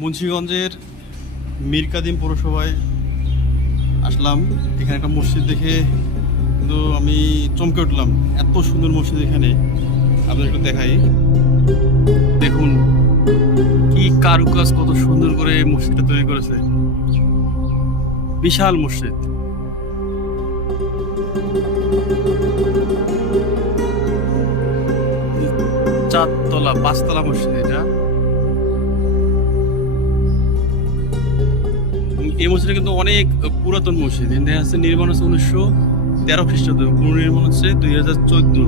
মুন্সিগঞ্জের মীরকাদিম পৌরসভায় আসলাম। এখানে একটা মসজিদ দেখে কিন্তু আমি চমকে উঠলাম। এত সুন্দর মসজিদ এখানে, আপনাদের একটু দেখাই। দেখুন কি কারুকাজ, কত সুন্দর করে মসজিদটা তৈরি করেছে। বিশাল মসজিদ, চারতলা পাঁচতলা মসজিদ এটা। এই মসজিদটা কিন্তু অনেক পুরাতন মসজিদ। দেখা যাচ্ছে নির্মাণ হচ্ছে 1913 খ্রিস্টাব্দে, পুনর্নির্মাণ হচ্ছে 2014।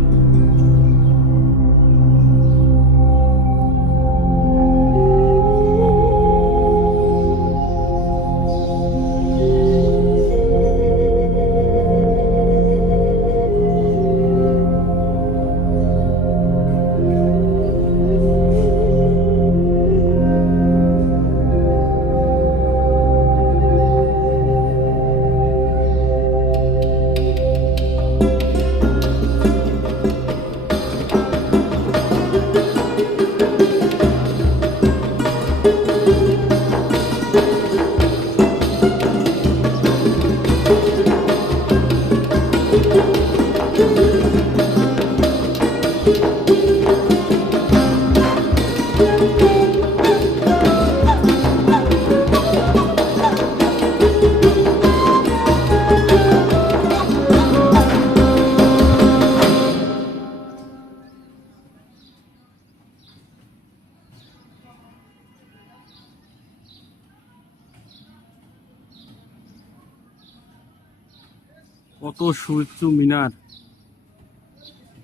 কত সুউচ্চ মিনার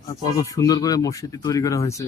আর কত সুন্দর করে মসজিদটি তৈরি করা হয়েছে।